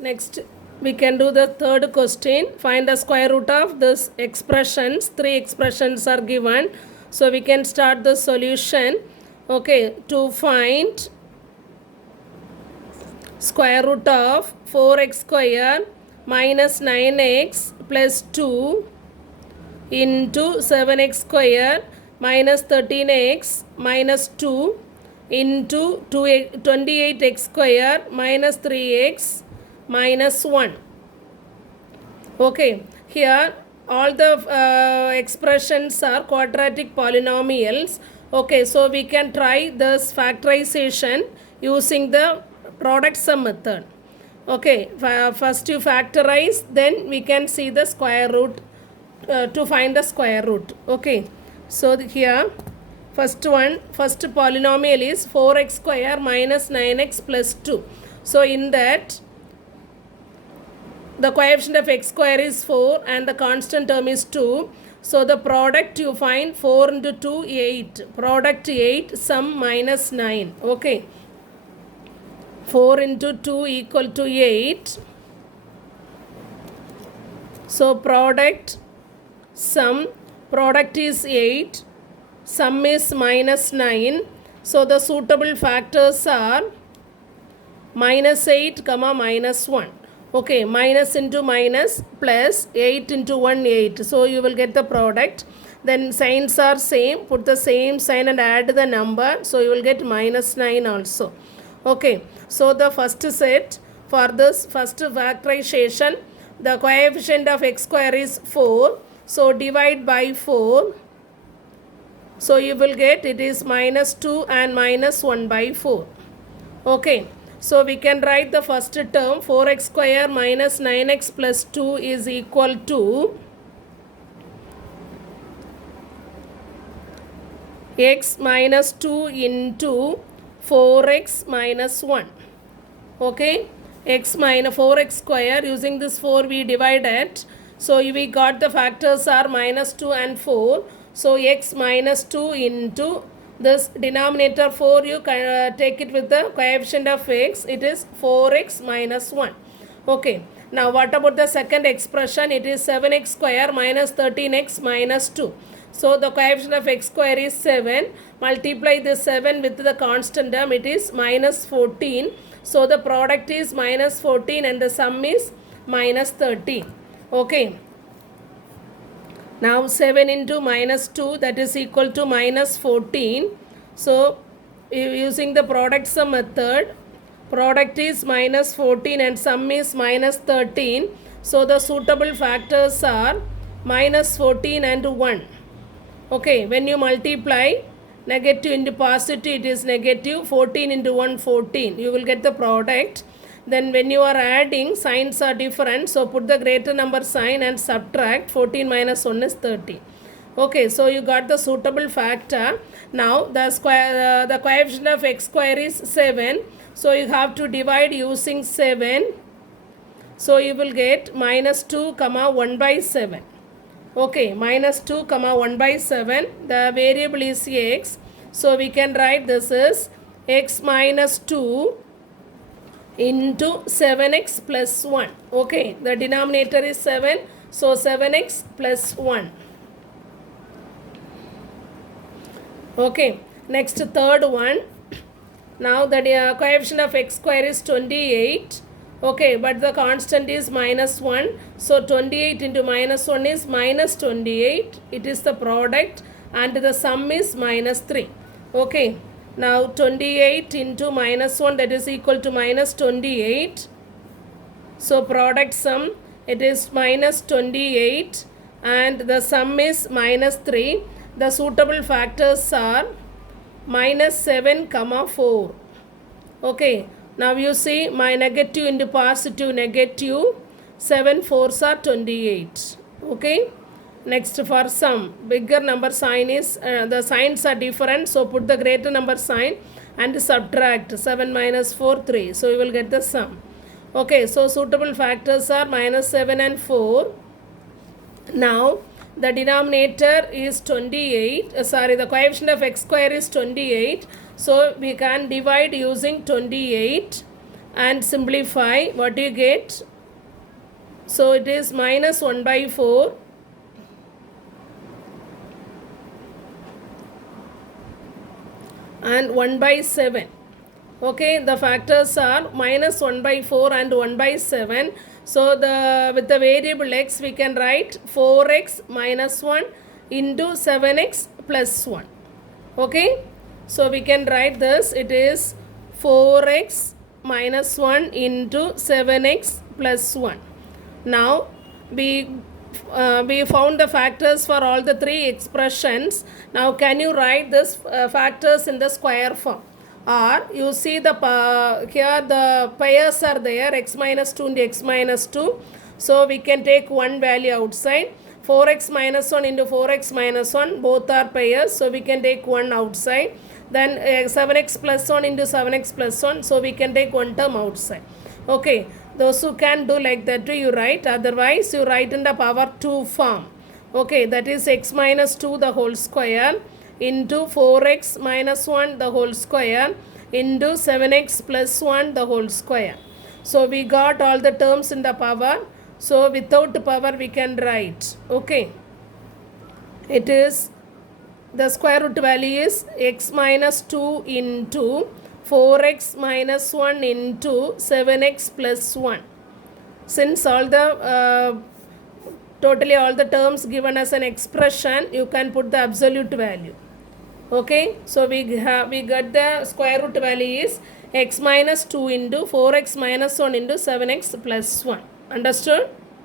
Next, we can do the third question. Find the square root of this expressions. Three expressions are given. So we can start the solution. Okay, to find square root of 4x square minus 9x plus 2 into 7x square minus 13x minus 2 into 28x square minus 3x minus 1. Okay, here all the expressions are quadratic polynomials. Okay, so we can try this factorization using the product sum method. Okay, first you factorize, then we can see the square root to find the square root. Okay, so here first polynomial is 4x square minus 9x plus 2. So in that the coefficient of x square is 4 and the constant term is 2. So the product you find 4 into 2, 8. Product 8, sum minus 9. Okay. 4 into 2 equal to 8. So product is 8. Sum is minus 9. So the suitable factors are minus 8, minus 1. Okay, minus into minus plus 8 into 1, 8. So you will get the product. Then signs are same. Put the same sign and add the number. So you will get minus 9 also. Okay, so the first set for this first factorization, the coefficient of x square is 4. So divide by 4. So you will get it is minus 2 and minus 1 by 4. Okay. So we can write the first term 4x square minus 9x plus 2 is equal to x minus 2 into 4x minus 1. Okay, x minus 4x square, using this 4 we divided. So we got the factors are minus 2 and 4. So x minus 2 into this denominator 4, you take it with the coefficient of x, it is 4x minus 1. Okay, now what about the second expression? It is 7x square minus 13x minus 2. So the coefficient of x square is 7. Multiply this 7 with the constant term, it is minus 14. So the product is minus 14 and the sum is minus 13. Okay. Now 7 into minus 2, that is equal to minus 14. So using the product sum method, product is minus 14 and sum is minus 13. So the suitable factors are minus 14 and 1. Okay, when you multiply negative into positive, it is negative. 14 into 1, 14. You will get the product. Then when you are adding, signs are different. So put the greater number sign and subtract. 14 minus 1 is 30. Okay, so you got the suitable factor. Now the coefficient of x square is 7. So you have to divide using 7. So you will get minus 2, 1 by 7. Okay, minus 2, 1 by 7. The variable is x. So we can write this is x minus 2 into 7x plus 1. Okay, the denominator is 7. So 7x plus 1. Okay, next third one. Now the coefficient of x square is 28. Okay, but the constant is minus 1. So 28 into minus 1 is minus 28. It is the product and the sum is minus 3. Okay, now 28 into minus 1, that is equal to minus 28. So product sum, it is minus 28 and the sum is minus 3. The suitable factors are minus 7, 4. Okay. Now you see my negative into positive, negative. 7 4s are 28. Okay. Next for sum, bigger number sign is, the signs are different. So put the greater number sign and subtract. 7 minus 4, 3. So you will get the sum. Okay. So suitable factors are minus 7 and 4. Now the denominator is 28. The coefficient of x square is 28. So we can divide using 28 and simplify, what do you get? So it is minus 1 by 4 and 1 by 7. Okay, the factors are minus 1 by 4 and 1 by 7. So with the variable x, we can write 4x minus 1 into 7x plus 1. Okay, so we can write this. It is 4x minus 1 into 7x plus 1. Now we found the factors for all the three expressions. Now can you write this factors in the square form? Or you see the here the pairs are there, x minus 2 into x minus 2. So we can take one value outside. 4x minus 1 into 4x minus 1, both are pairs, so we can take one outside. Then 7x plus 1 into 7x plus 1, so we can take one term outside. Okay, those who can do like that, do you write? Otherwise, you write in the power 2 form. Okay, that is x minus 2 the whole square into 4x minus 1 the whole square into 7x plus 1 the whole square. So we got all the terms in the power. So without power we can write. Okay, it is the square root value is x minus 2 into 4x minus 1 into 7x plus 1. Since all the totally all the terms given as an expression, you can put the absolute value. Okay, so we got the square root value is x minus 2 into 4x minus 1 into 7x plus 1. Understood?